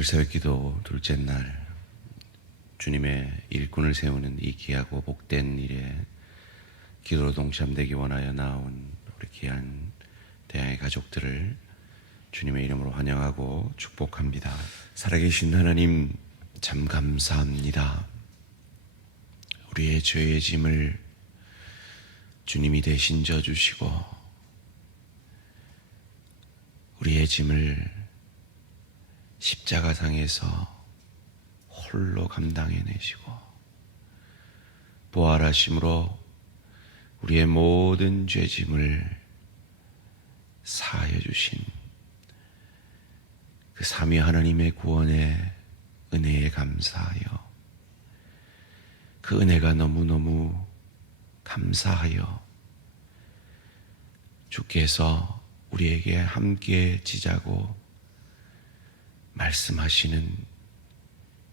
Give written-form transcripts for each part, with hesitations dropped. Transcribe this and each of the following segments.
구절 새벽기도 둘째 날 주님의 일꾼을 세우는 이 귀하고 복된 일에 기도로 동참되기 원하여 나온 우리 귀한 대양의 가족들을 주님의 이름으로 환영하고 축복합니다. 살아계신 하나님 참 감사합니다. 우리의 죄의 짐을 주님이 대신 져주시고 우리의 짐을 십자가상에서 홀로 감당해내시고 부활하심으로 우리의 모든 죄짐을 사하여 주신 그 삼위 하나님의 구원의 은혜에 감사하여 그 은혜가 너무너무 감사하여 주께서 우리에게 함께 지자고 말씀하시는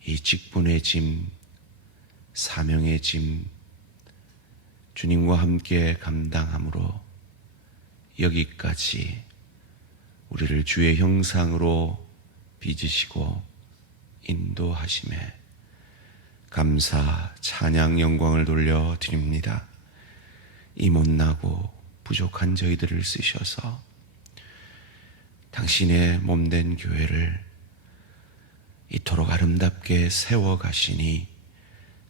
이 직분의 짐, 사명의 짐, 주님과 함께 감당함으로 여기까지 우리를 주의 형상으로 빚으시고 인도하심에 감사, 찬양, 영광을 돌려드립니다. 이 못나고 부족한 저희들을 쓰셔서 당신의 몸된 교회를 이토록 아름답게 세워가시니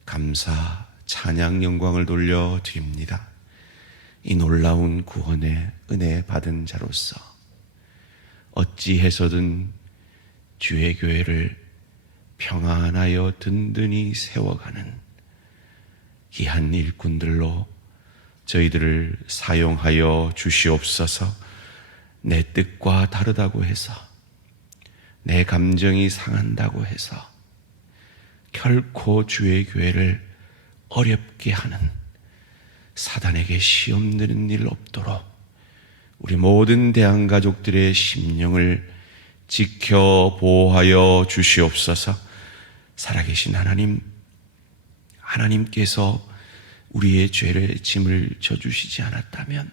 감사, 찬양, 영광을 돌려드립니다. 이 놀라운 구원의 은혜 받은 자로서 어찌해서든 주의 교회를 평안하여 든든히 세워가는 귀한 일꾼들로 저희들을 사용하여 주시옵소서. 내 뜻과 다르다고 해서 내 감정이 상한다고 해서 결코 주의 교회를 어렵게 하는 사단에게 시험 드는 일 없도록 우리 모든 대한 가족들의 심령을 지켜 보호하여 주시옵소서. 살아계신 하나님, 하나님께서 우리의 죄를 짐을 져주시지 않았다면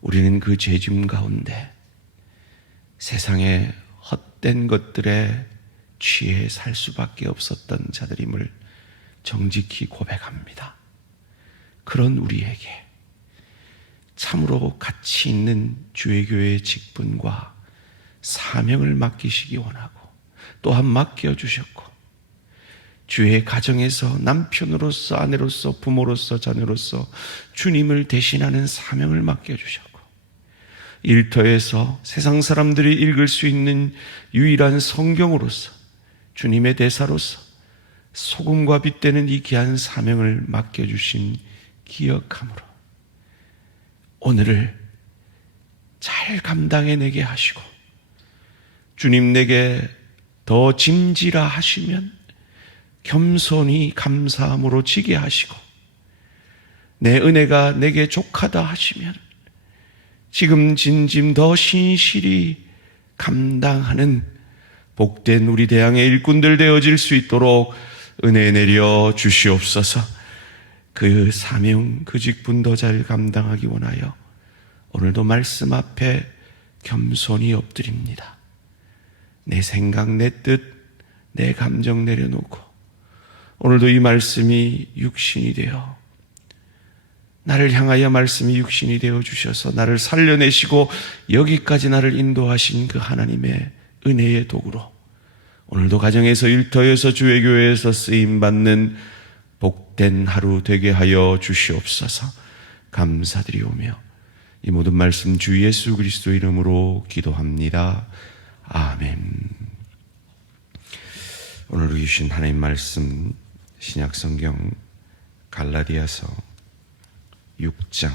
우리는 그 죄짐 가운데 세상의 헛된 것들에 취해 살 수밖에 없었던 자들임을 정직히 고백합니다. 그런 우리에게 참으로 가치 있는 주의 교회의 직분과 사명을 맡기시기 원하고 또한 맡겨주셨고 주의 가정에서 남편으로서 아내로서 부모로서 자녀로서 주님을 대신하는 사명을 맡겨주셨고 일터에서 세상 사람들이 읽을 수 있는 유일한 성경으로서 주님의 대사로서 소금과 빛 되는 이 귀한 사명을 맡겨주신 기억함으로 오늘을 잘 감당해내게 하시고 주님 내게 더 짐지라 하시면 겸손히 감사함으로 지게 하시고 내 은혜가 내게 족하다 하시면 지금 진 짐 더 신실히 감당하는 복된 우리 대양의 일꾼들 되어질 수 있도록 은혜 내려 주시옵소서. 그 사명, 그 직분 더 잘 감당하기 원하여 오늘도 말씀 앞에 겸손히 엎드립니다. 내 생각, 내 뜻, 내 감정 내려놓고 오늘도 이 말씀이 육신이 되어 나를 향하여 말씀이 육신이 되어 주셔서 나를 살려내시고 여기까지 나를 인도하신 그 하나님의 은혜의 도구로 오늘도 가정에서 일터에서 주의 교회에서 쓰임받는 복된 하루 되게 하여 주시옵소서. 감사드리오며 이 모든 말씀 주 예수 그리스도 이름으로 기도합니다. 아멘. 오늘 주신 하나님 말씀 신약 성경 갈라디아서 6장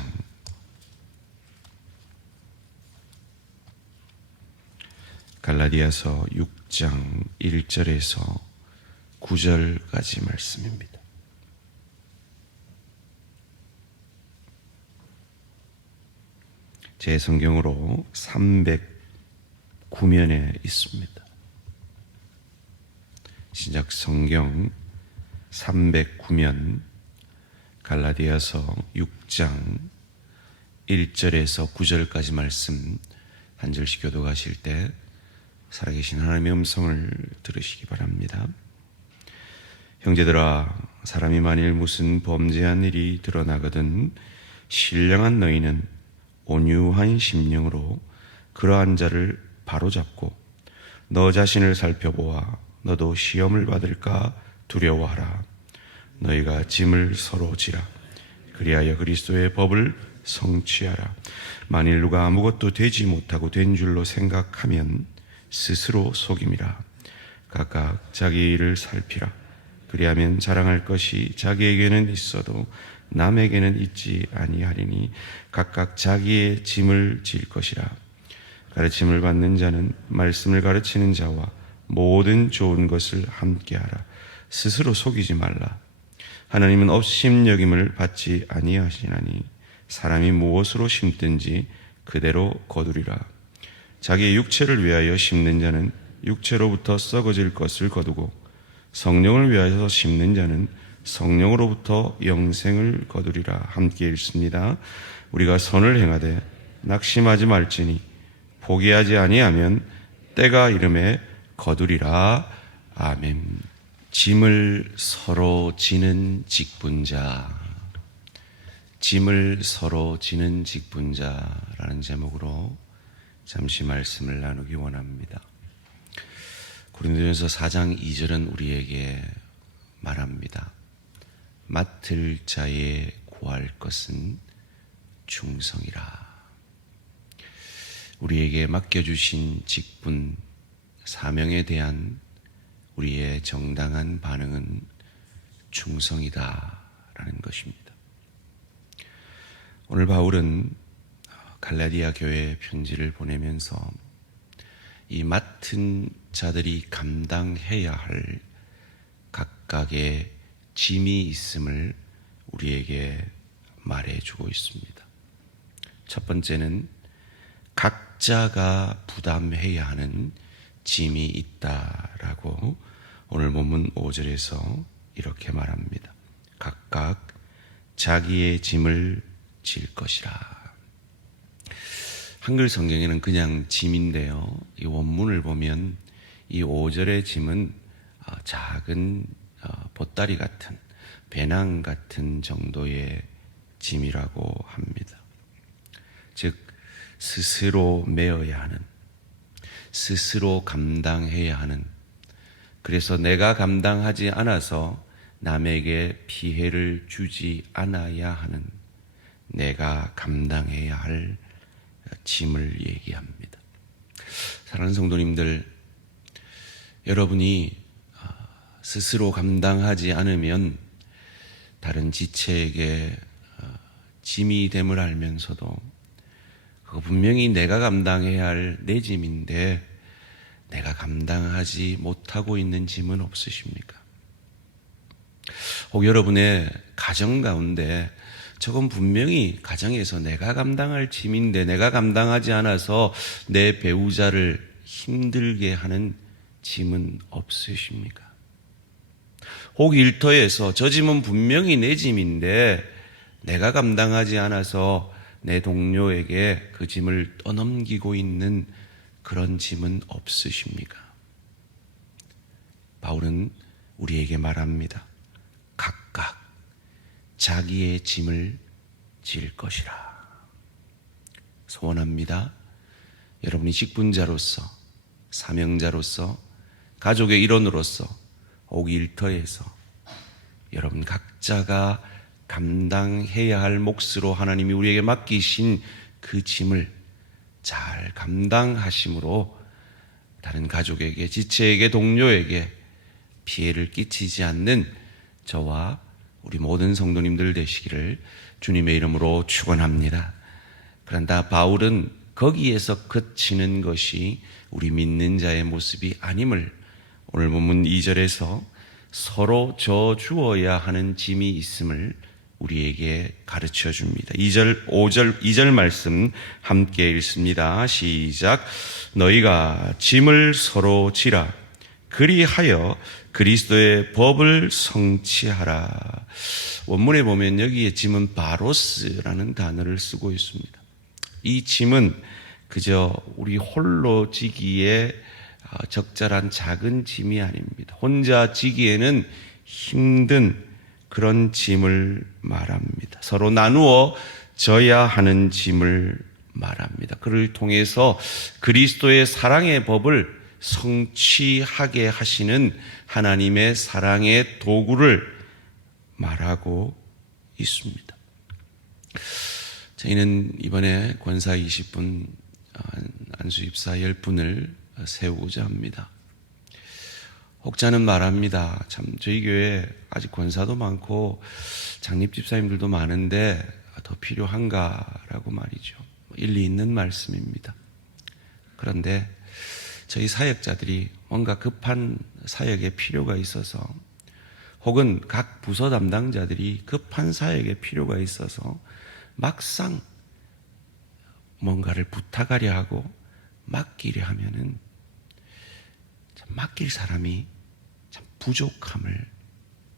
갈라디아서 6장 1절에서 9절까지 말씀입니다. 제 성경으로 309면에 있습니다. 신약 성경 309면 갈라디아서 6장 1절에서 9절까지 말씀 한 절씩 교독하실 때 살아계신 하나님의 음성을 들으시기 바랍니다. 형제들아, 사람이 만일 무슨 범죄한 일이 드러나거든 신령한 너희는 온유한 심령으로 그러한 자를 바로잡고 너 자신을 살펴보아 너도 시험을 받을까 두려워하라. 너희가 짐을 서로 지라. 그리하여 그리스도의 법을 성취하라. 만일 누가 아무것도 되지 못하고 된 줄로 생각하면 스스로 속임이라. 각각 자기 일을 살피라. 그리하면 자랑할 것이 자기에게는 있어도 남에게는 있지 아니하리니 각각 자기의 짐을 질 것이라. 가르침을 받는 자는 말씀을 가르치는 자와 모든 좋은 것을 함께하라. 스스로 속이지 말라. 하나님은 업심여김을 받지 아니하시나니 사람이 무엇으로 심든지 그대로 거두리라. 자기의 육체를 위하여 심는 자는 육체로부터 썩어질 것을 거두고 성령을 위하여 심는 자는 성령으로부터 영생을 거두리라. 함께 읽습니다. 우리가 선을 행하되 낙심하지 말지니 포기하지 아니하면 때가 이름에 거두리라. 아멘. 짐을 서로 지는 직분자. 짐을 서로 지는 직분자라는 제목으로 잠시 말씀을 나누기 원합니다. 고린도전서 4장 2절은 우리에게 말합니다. 맡을 자의 구할 것은 충성이라. 우리에게 맡겨주신 직분, 사명에 대한 우리의 정당한 반응은 충성이다라는 것입니다. 오늘 바울은 갈라디아 교회에 편지를 보내면서 이 맡은 자들이 감당해야 할 각각의 짐이 있음을 우리에게 말해주고 있습니다. 첫 번째는 각자가 부담해야 하는 짐이 있다라고 오늘 본문 5절에서 이렇게 말합니다. 각각 자기의 짐을 질 것이라. 한글 성경에는 그냥 짐인데요, 이 원문을 보면 이 5절의 짐은 작은 보따리 같은, 배낭 같은 정도의 짐이라고 합니다. 즉 스스로 메어야 하는, 스스로 감당해야 하는, 그래서 내가 감당하지 않아서 남에게 피해를 주지 않아야 하는, 내가 감당해야 할 짐을 얘기합니다. 사랑하는 성도님들, 여러분이 스스로 감당하지 않으면 다른 지체에게 짐이 됨을 알면서도 그거 분명히 내가 감당해야 할 내 짐인데 내가 감당하지 못하고 있는 짐은 없으십니까? 혹 여러분의 가정 가운데 저건 분명히 가정에서 내가 감당할 짐인데 내가 감당하지 않아서 내 배우자를 힘들게 하는 짐은 없으십니까? 혹 일터에서 저 짐은 분명히 내 짐인데 내가 감당하지 않아서 내 동료에게 그 짐을 떠넘기고 있는 그런 짐은 없으십니까? 바울은 우리에게 말합니다. 각각 자기의 짐을 질 것이라. 소원합니다. 여러분이 직분자로서, 사명자로서, 가족의 일원으로서, 혹 일터에서 여러분 각자가 감당해야 할 몫으로 하나님이 우리에게 맡기신 그 짐을 잘 감당하심으로 다른 가족에게, 지체에게, 동료에게 피해를 끼치지 않는 저와 우리 모든 성도님들 되시기를 주님의 이름으로 축원합니다. 그런다 바울은 거기에서 그치는 것이 우리 믿는 자의 모습이 아님을 오늘 본문 2절에서 서로 져주어야 하는 짐이 있음을 우리에게 가르쳐 줍니다. 2절 말씀 함께 읽습니다. 시작. 너희가 짐을 서로 지라. 그리하여 그리스도의 법을 성취하라. 원문에 보면 여기에 짐은 바로스라는 단어를 쓰고 있습니다. 이 짐은 그저 우리 홀로 지기에 적절한 작은 짐이 아닙니다. 혼자 지기에는 힘든 그런 짐을 말합니다. 서로 나누어 져야 하는 짐을 말합니다. 그를 통해서 그리스도의 사랑의 법을 성취하게 하시는 하나님의 사랑의 도구를 말하고 있습니다. 저희는 이번에 권사 20분, 안수입사 10분을 세우고자 합니다. 혹자는 말합니다. 참 저희 교회에 아직 권사도 많고 장립 집사님들도 많은데 더 필요한가라고 말이죠. 일리 있는 말씀입니다. 그런데 저희 사역자들이 뭔가 급한 사역에 필요가 있어서, 혹은 각 부서 담당자들이 급한 사역에 필요가 있어서 막상 뭔가를 부탁하려 하고 맡기려 하면은 참 맡길 사람이 참 부족함을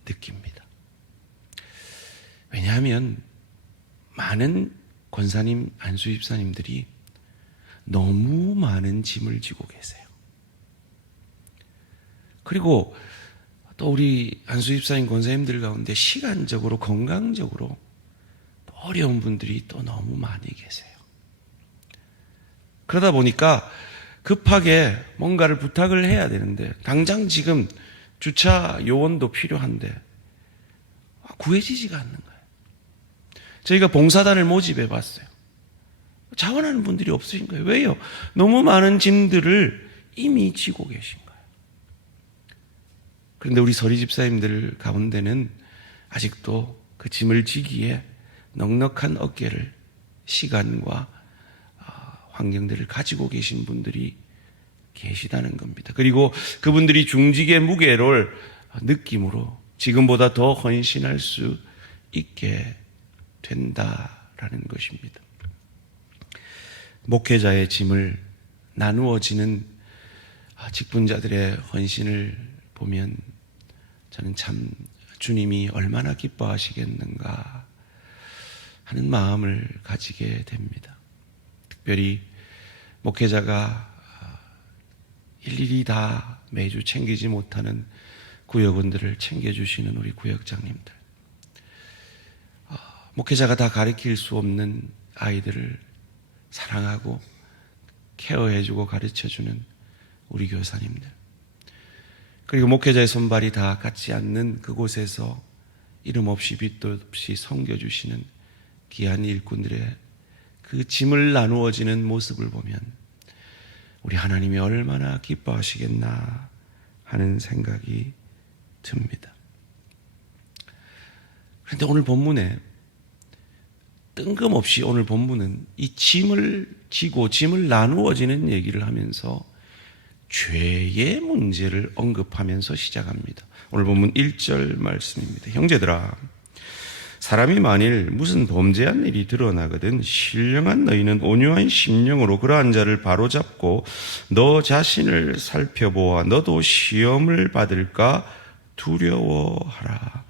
느낍니다. 왜냐하면 많은 권사님, 안수집사님들이 너무 많은 짐을 지고 계세요. 그리고 또 우리 안수집사님, 권사님들 가운데 시간적으로, 건강적으로 어려운 분들이 또 너무 많이 계세요. 그러다 보니까 급하게 뭔가를 부탁을 해야 되는데, 당장 지금 주차 요원도 필요한데 구해지지가 않는 거예요. 저희가 봉사단을 모집해 봤어요. 자원하는 분들이 없으신 거예요. 왜요? 너무 많은 짐들을 이미 지고 계신 거예요. 그런데 우리 서리 집사님들 가운데는 아직도 그 짐을 지기에 넉넉한 어깨를, 시간과 환경들을 가지고 계신 분들이 계시다는 겁니다. 그리고 그분들이 중직의 무게를 느낌으로 지금보다 더 헌신할 수 있게 된다라는 것입니다. 목회자의 짐을 나누어지는 직분자들의 헌신을 보면 저는 참 주님이 얼마나 기뻐하시겠는가 하는 마음을 가지게 됩니다. 특별히 목회자가 일일이 다 매주 챙기지 못하는 구역원들을 챙겨주시는 우리 구역장님들, 목회자가 다 가르칠 수 없는 아이들을 사랑하고 케어해주고 가르쳐주는 우리 교사님들, 그리고 목회자의 손발이 다 같지 않는 그곳에서 이름 없이 빛도 없이 섬겨주시는 귀한 일꾼들의 그 짐을 나누어지는 모습을 보면 우리 하나님이 얼마나 기뻐하시겠나 하는 생각이 듭니다. 그런데 오늘 본문에 뜬금없이, 오늘 본문은 이 짐을 지고 짐을 나누어지는 얘기를 하면서 죄의 문제를 언급하면서 시작합니다. 오늘 본문 1절 말씀입니다. 형제들아, 사람이 만일 무슨 범죄한 일이 드러나거든 신령한 너희는 온유한 심령으로 그러한 자를 바로잡고 너 자신을 살펴보아 너도 시험을 받을까 두려워하라.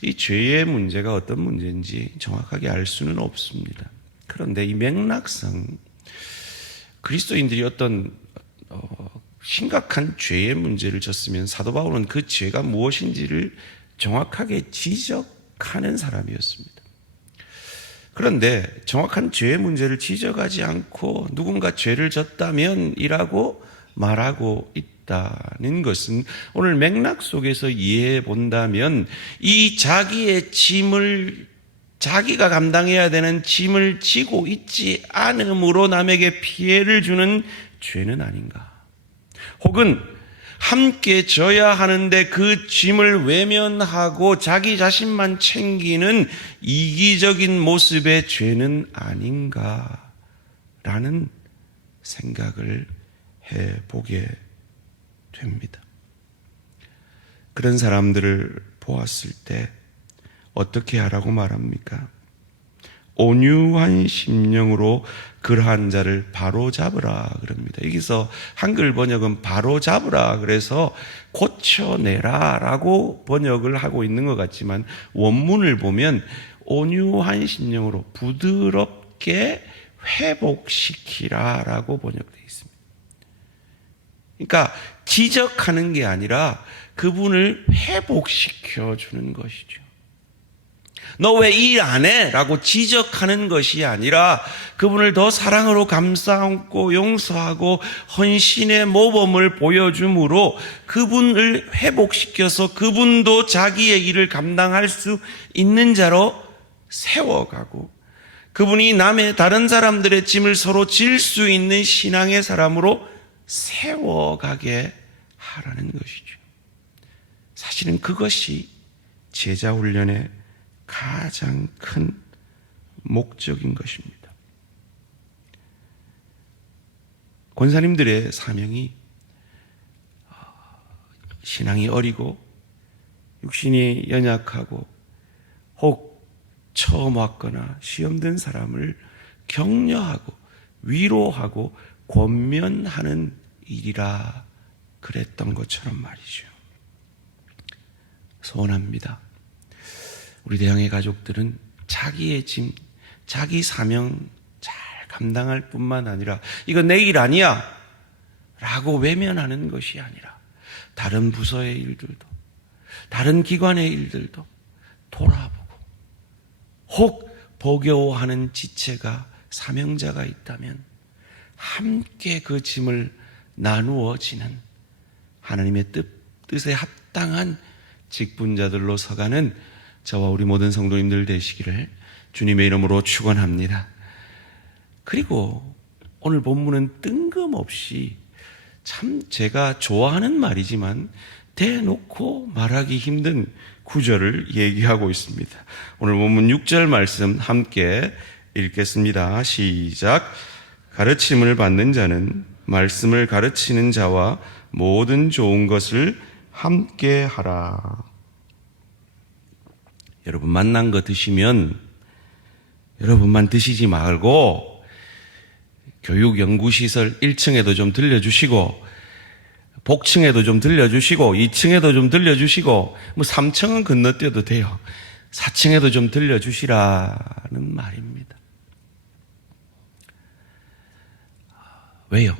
이 죄의 문제가 어떤 문제인지 정확하게 알 수는 없습니다. 그런데 이 맥락상 그리스도인들이 어떤 심각한 죄의 문제를 졌으면 사도 바울은 그 죄가 무엇인지를 정확하게 지적하는 사람이었습니다. 그런데 정확한 죄의 문제를 지적하지 않고 누군가 죄를 졌다면 이라고 말하고 있다는 것은 오늘 맥락 속에서 이해해 본다면 이 자기의 짐을, 자기가 감당해야 되는 짐을 지고 있지 않음으로 남에게 피해를 주는 죄는 아닌가, 혹은 함께 져야 하는데 그 짐을 외면하고 자기 자신만 챙기는 이기적인 모습의 죄는 아닌가라는 생각을 해보게 됩니다. 그런 사람들을 보았을 때 어떻게 하라고 말합니까? 온유한 심령으로 그러한 자를 바로잡으라 그럽니다. 여기서 한글 번역은 바로잡으라 그래서 고쳐내라 라고 번역을 하고 있는 것 같지만 원문을 보면 온유한 심령으로 부드럽게 회복시키라 라고 번역되어 있습니다. 그러니까 지적하는 게 아니라 그분을 회복시켜 주는 것이죠. 너 왜 일 안 해? 라고 지적하는 것이 아니라 그분을 더 사랑으로 감싸안고 용서하고 헌신의 모범을 보여줌으로 그분을 회복시켜서 그분도 자기의 일을 감당할 수 있는 자로 세워가고 그분이 다른 사람들의 짐을 서로 질 수 있는 신앙의 사람으로 세워가게 하라는 것이죠. 사실은 그것이 제자 훈련의 가장 큰 목적인 것입니다. 권사님들의 사명이 신앙이 어리고 육신이 연약하고 혹 처음 왔거나 시험 든 사람을 격려하고 위로하고 권면하는 일이라 그랬던 것처럼 말이죠. 소원합니다. 우리 대형의 가족들은 자기의 짐, 자기 사명 잘 감당할 뿐만 아니라 이거 내 일 아니야 라고 외면하는 것이 아니라 다른 부서의 일들도 다른 기관의 일들도 돌아보고 혹 버겨워하는 지체가 사명자가 있다면 함께 그 짐을 나누어지는 하나님의 뜻에 합당한 직분자들로 서가는 저와 우리 모든 성도님들 되시기를 주님의 이름으로 축원합니다. 그리고 오늘 본문은 뜬금없이 참 제가 좋아하는 말이지만 대놓고 말하기 힘든 구절을 얘기하고 있습니다. 오늘 본문 6절 말씀 함께 읽겠습니다. 시작. 가르침을 받는 자는 말씀을 가르치는 자와 모든 좋은 것을 함께 하라. 여러분 만난 거 드시면 여러분만 드시지 말고 교육연구시설 1층에도 좀 들려주시고 복층에도 좀 들려주시고 2층에도 좀 들려주시고 뭐 3층은 건너뛰어도 돼요. 4층에도 좀 들려주시라는 말입니다. 왜요?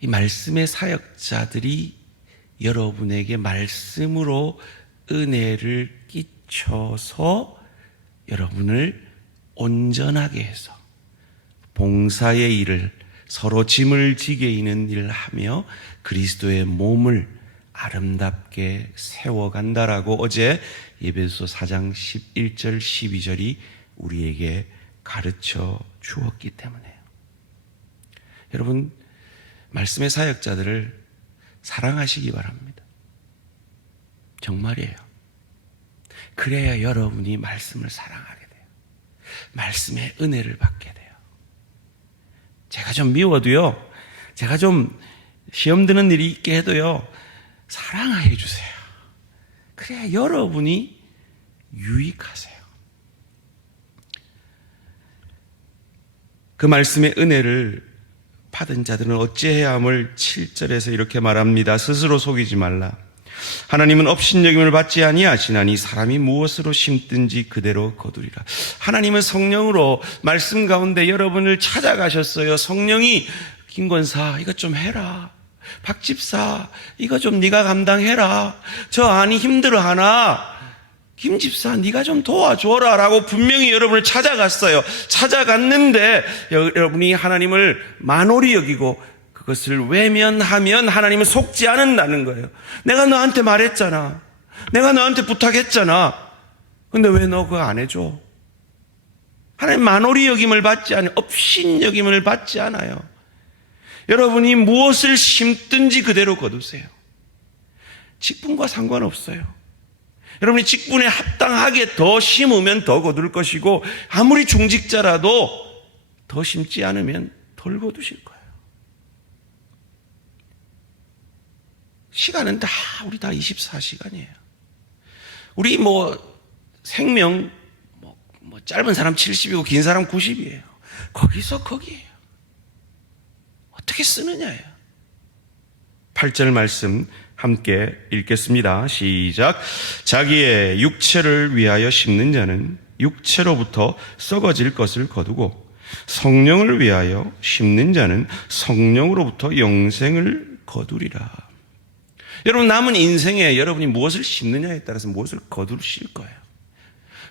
이 말씀의 사역자들이 여러분에게 말씀으로 은혜를 끼쳐서 여러분을 온전하게 해서 봉사의 일을 서로 짐을 지게 있는 일을 하며 그리스도의 몸을 아름답게 세워간다라고 어제 에베소 4장 11절 12절이 우리에게 가르쳐 주었기 때문에요. 여러분 말씀의 사역자들을 사랑하시기 바랍니다. 정말이에요. 그래야 여러분이 말씀을 사랑하게 돼요. 말씀의 은혜를 받게 돼요. 제가 좀 미워도요, 제가 좀 시험 드는 일이 있게 해도요, 사랑해 주세요. 그래야 여러분이 유익하세요. 그 말씀의 은혜를 받은 자들은 어찌해야 함을 7절에서 이렇게 말합니다. 스스로 속이지 말라. 하나님은 업신여김을 받지 아니하시나니 사람이 무엇으로 심든지 그대로 거두리라. 하나님은 성령으로 말씀 가운데 여러분을 찾아가셨어요. 성령이 김권사 이것 좀 해라. 박집사 이거 좀 네가 감당해라. 저 안이 힘들어하나 김집사 네가 좀 도와줘라 라고 분명히 여러분을 찾아갔어요. 찾아갔는데 여러분이 하나님을 만홀히 여기고 그것을 외면하면 하나님은 속지 않는다는 거예요. 내가 너한테 말했잖아. 내가 너한테 부탁했잖아. 근데 왜 너 그거 안 해줘? 하나님 만홀히 여김을 받지 않아요. 업신 여김을 받지 않아요. 여러분이 무엇을 심든지 그대로 거두세요. 직분과 상관없어요. 여러분이 직분에 합당하게 더 심으면 더 거둘 것이고 아무리 중직자라도 더 심지 않으면 덜 거두실 거예요. 시간은 우리 다 24시간이에요. 우리 생명 짧은 사람 70이고 긴 사람 90이에요. 거기서 거기에요. 어떻게 쓰느냐예요. 8절 말씀 함께 읽겠습니다. 시작. 자기의 육체를 위하여 심는 자는 육체로부터 썩어질 것을 거두고 성령을 위하여 심는 자는 성령으로부터 영생을 거두리라. 여러분, 남은 인생에 여러분이 무엇을 심느냐에 따라서 무엇을 거두실 거예요.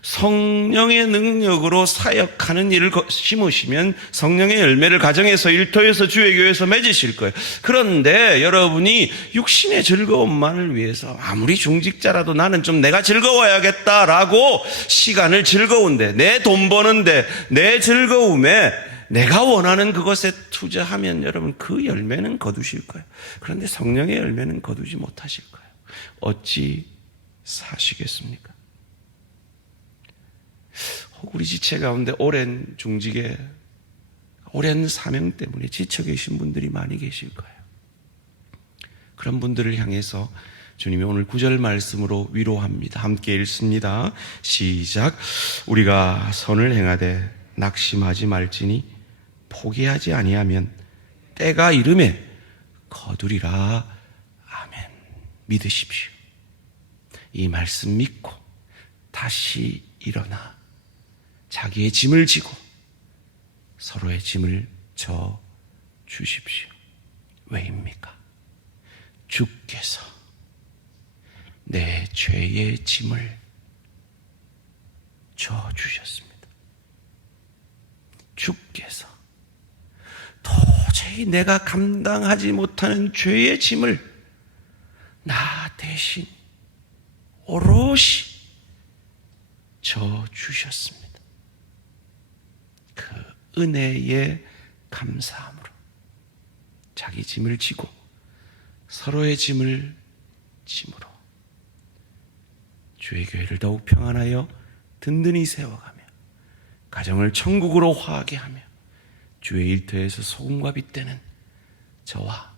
성령의 능력으로 사역하는 일을 심으시면 성령의 열매를 가정에서, 일터에서, 주의 교회에서 맺으실 거예요. 그런데 여러분이 육신의 즐거움만을 위해서 아무리 중직자라도 나는 좀 내가 즐거워야겠다라고 시간을 즐거운데, 내 돈 버는데, 내 즐거움에 내가 원하는 그것에 투자하면 여러분 그 열매는 거두실 거예요. 그런데 성령의 열매는 거두지 못하실 거예요. 어찌 사시겠습니까? 우리 지체 가운데 오랜 중직에 오랜 사명 때문에 지쳐 계신 분들이 많이 계실 거예요. 그런 분들을 향해서 주님이 오늘 9절 말씀으로 위로합니다. 함께 읽습니다. 시작. 우리가 선을 행하되 낙심하지 말지니 포기하지 아니하면 때가 이름에 거두리라. 아멘. 믿으십시오. 이 말씀 믿고 다시 일어나 자기의 짐을 지고 서로의 짐을 져 주십시오. 왜입니까? 주께서 내 죄의 짐을 져 주셨습니다. 주께서 도저히 내가 감당하지 못하는 죄의 짐을 나 대신 오롯이 져 주셨습니다. 그 은혜에 감사함으로 자기 짐을 지고 서로의 짐을 짐으로 주의 교회를 더욱 평안하여 든든히 세워가며 가정을 천국으로 화하게 하며 주의 일터에서 소금과 빛 되는 저와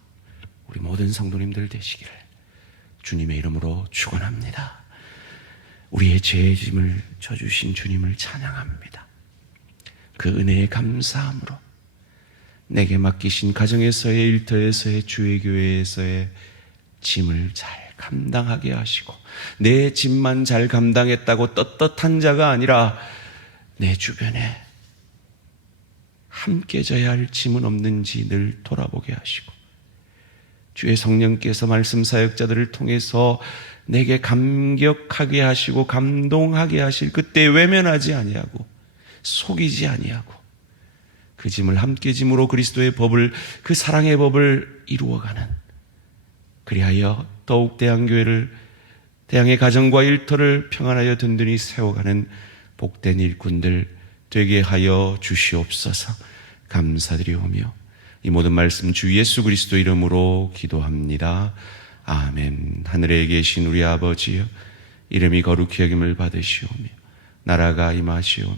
우리 모든 성도님들 되시기를 주님의 이름으로 축원합니다. 우리의 죄의 짐을 져주신 주님을 찬양합니다. 그 은혜에 감사함으로 내게 맡기신 가정에서의, 일터에서의, 주의 교회에서의 짐을 잘 감당하게 하시고 내 짐만 잘 감당했다고 떳떳한 자가 아니라 내 주변에 함께 져야 할 짐은 없는지 늘 돌아보게 하시고 주의 성령께서 말씀 사역자들을 통해서 내게 감격하게 하시고 감동하게 하실 그때 외면하지 아니하고 속이지 아니하고 그 짐을 함께 짐으로 그리스도의 법을, 그 사랑의 법을 이루어가는, 그리하여 더욱 대한교회를, 대한의 가정과 일터를 평안하여 든든히 세워가는 복된 일꾼들 되게 하여 주시옵소서. 감사드리오며 이 모든 말씀 주 예수 그리스도 이름으로 기도합니다. 아멘. 하늘에 계신 우리 아버지여, 이름이 거룩히 여김을 받으시오며 나라가 임하시오며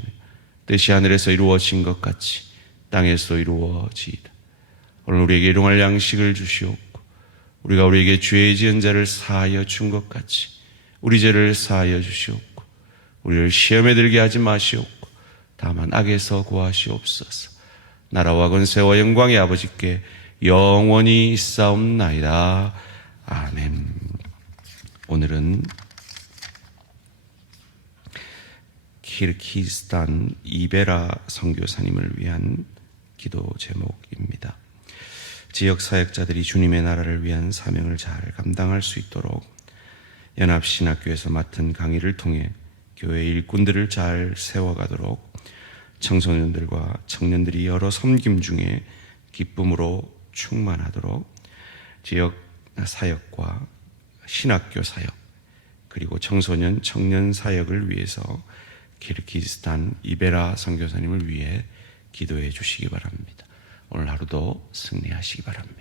뜻이 하늘에서 이루어진 것 같이 땅에서 이루어지이다. 오늘 우리에게 일용할 양식을 주시옵고 우리가 우리에게 죄 지은 자를 사하여 준 것 같이 우리 죄를 사하여 주시옵고 우리를 시험에 들게 하지 마시옵고 다만 악에서 구하시옵소서. 나라와 권세와 영광의 아버지께 영원히 있사옵나이다. 아멘. 오늘은 키르기스탄 이베라 선교사님을 위한 기도 제목입니다. 지역 사역자들이 주님의 나라를 위한 사명을 잘 감당할 수 있도록 연합신학교에서 맡은 강의를 통해 교회 일꾼들을 잘 세워가도록 청소년들과 청년들이 여러 섬김 중에 기쁨으로 충만하도록 지역 사역과 신학교 사역 그리고 청소년 청년 사역을 위해서 키르기스탄 이베라 선교사님을 위해 기도해 주시기 바랍니다. 오늘 하루도 승리하시기 바랍니다.